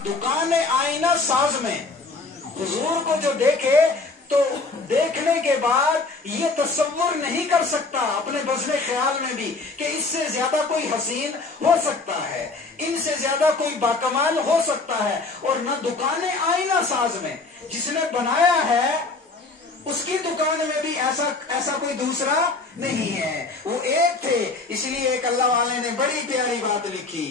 दुकान आईना साज में हुजूर को जो देखे तो देखने के बाद ये तस्वुर नहीं कर सकता अपने बज़्म ख्याल में भी कि इससे ज्यादा कोई हसीन हो सकता है, इनसे ज्यादा कोई बाकमाल हो सकता है। और न दुकान आईना साज में जिसने बनाया है उसकी दुकान में भी ऐसा कोई दूसरा नहीं है, वो एक थे। इसलिए एक अल्लाह वाले ने बड़ी प्यारी बात लिखी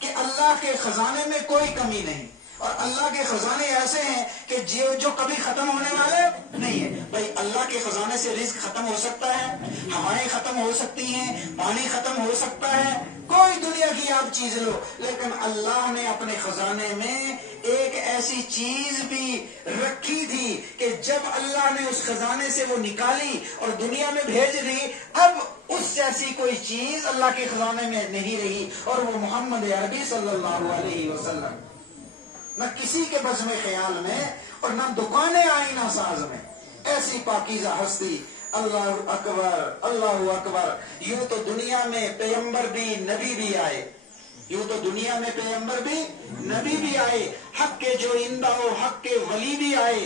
कि अल्लाह के खजाने में कोई कमी नहीं, और अल्लाह के खजाने ऐसे हैं कि जो कभी खत्म होने वाले नहीं है। भाई अल्लाह के खजाने से रिस्क खत्म हो सकता है, हवाएं खत्म हो सकती हैं, पानी खत्म हो सकता है, कोई दुनिया की आप चीज लो, लेकिन अल्लाह ने अपने खजाने में एक ऐसी चीज भी रखी थी कि जब अल्लाह ने उस खजाने से वो निकाली और दुनिया में भेज दी, अब उस जैसी कोई चीज अल्लाह के खजाने में नहीं रही, और वो मोहम्मद अरबी सल्लल्लाहु अलैहि वसल्लम। न किसी के बज़्म ख्याल में और न दुकाने आईना साज में ऐसी पाकीज़ा हस्ती। अल्लाह अकबर, अल्लाह अकबर। यूं तो दुनिया में पैगंबर भी नबी भी आए, यूं तो दुनिया में पैगंबर भी नबी भी आए, हक के जो इंदा हो हक के वली भी आए,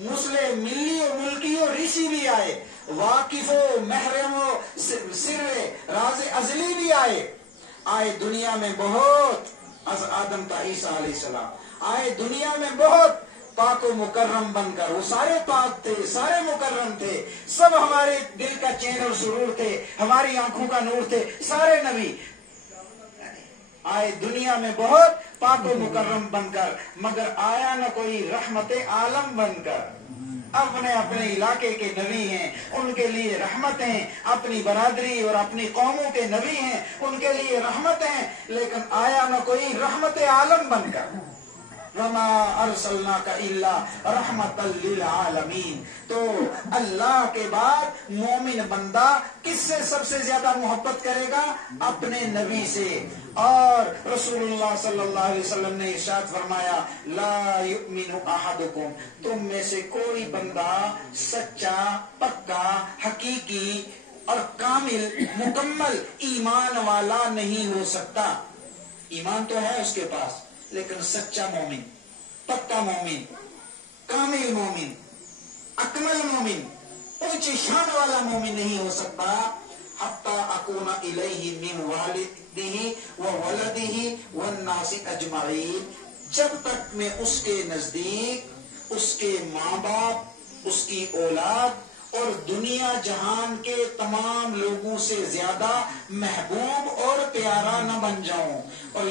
मुस्लिम मिल्ली और मुल्की और ऋषि भी आए, वाकिफो महरमो सिर्रे राज अजली भी आए दुनिया में बहुत। आदम ता ईसा अलैहिस्सलाम आए दुनिया में बहुत पाको मुकर्रम बनकर। वो सारे पाक थे, सारे मुकर्रम थे, सब हमारे दिल का चैन और सुरूर थे, हमारी आंखों का नूर थे। सारे नबी आए दुनिया में बहुत पाको मुकर्रम बनकर, मगर आया न कोई रहमते आलम बनकर। अपने अपने इलाके के नबी हैं, उनके लिए रहमत हैं, अपनी बरादरी और अपनी कौमों के नबी हैं, उनके लिए रहमत हैं, लेकिन आया न कोई रहमत आलम बनकर। वमा अरसलनाका इल्ला रहमतल लिल आलमीन। तो अल्लाह के बाद मोमिन बंदा किससे सबसे ज्यादा मोहब्बत करेगा? अपने नबी से। और रसूलुल्लाह सल्लल्लाहु अलैहि वसल्लम ने इरशाद फरमाया, ला युमिनु अहदुकुम, तुम में से कोई बंदा सच्चा, पक्का, हकीकी और कामिल मुकम्मल ईमान वाला नहीं हो सकता। ईमान तो है उसके पास, लेकिन सच्चा मोमिन, पक्का मोमिन, कामिल मोमिन, अकमल मोमिन, ऊंची शान वाला मोमिन नहीं हो सकता। हत्ता अकूना इलैहि मिन वालिदिही व वलदिही वन्नासी अजमाइन, जब तक मैं उसके नजदीक उसके माँ बाप, उसकी औलाद और दुनिया जहान के तमाम लोगों से ज्यादा महबूब और प्यारा न बन जाऊं। और